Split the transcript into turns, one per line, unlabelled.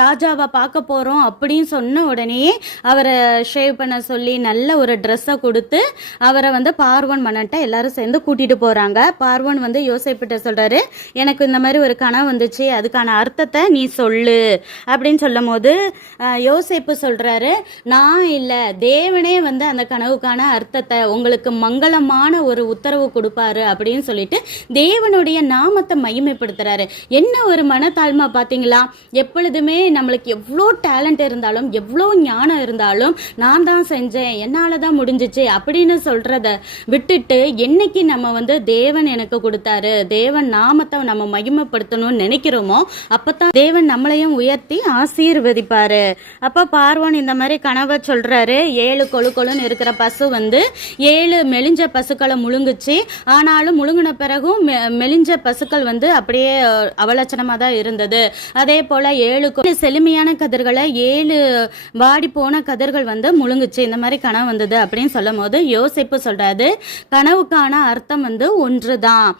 ராஜாவை பார்க்க போகிறோம் அப்படின்னு சொன்ன உடனே அவரை ஷேவ் பண்ண சொல்லி நல்ல ஒரு ட்ரெஸ்ஸை கொடுத்து அவரை வந்து பார்வன் மன்னன்ட்ட எல்லாரும் சேர்ந்து கூட்டிகிட்டு போகிறாங்க பார்வன் வந்து யோசிப்பிட்ட சொல்கிறாரு எனக்கு இந்த மாதிரி ஒரு கனவு வந்துச்சு அதுக்கான அர்த்தத்தை நீ சொல்லு. அப்படின்னு சொல்லும் போது யோசிப்பு யோசேப்பு சொல்கிறாரு நான் இல்லை தேவனே வந்து அந்த கனவுக்கான அர்த்தத்தை உங்களுக்கு மங்களமான ஒரு உத்தரவு கொடுப்பாரு. அப்படின்னு சொல்லிட்டு தேவனுடைய நாமத்தை மகிமைப்படுத்துறாரு. என்ன ஒரு மனத்தாழ்மை பார்த்தீங்களா? எப்பொழுதுமே நம்மளுக்கு எவ்வளோ டேலண்ட் இருந்தாலும் எவ்வளோ ஞானம் இருந்தாலும் நான் தான் செஞ்சேன் என்னால் தான் முடிஞ்சிச்சு அப்படின்னு சொல்கிறத விட்டுட்டு என்னைக்கு நம்ம வந்து தேவன் எனக்கு கொடுத்தாரு தேவன் நாமத்தை நம்ம மகிமைப்படுத்தணும்னு நினைக்கிறோமோ அப்போ தான் தேவன் நம்மளையும் உயர்த்தி ஆசீர்வதிப்பாரு. அப்போ பார்வன் இந்த மாதிரி கனவை சொல்கிறாரு ஏழு கொழு கொழுன்னு இருக்கிற பசு வந்து ஏழு மெலிஞ்ச பசுக்களை முழுங்குச்சு. ஆனாலும் முழுங்கின பிறகும் மெலிஞ்ச பசுக்கள் வந்து அப்படியே அவலட்சணமாக தான் இருந்தது. அதே போல் ஏழு செழுமையான கதிர்களை ஏழு வாடி போன கதிர்கள் வந்து முழுங்குச்சு. இந்த மாதிரி கனவு வந்தது அப்படின்னு சொல்லும் போது யோசிப்பு சொல்றாரு. கனவுக்கான அர்த்தம் வந்து ஒன்று தான்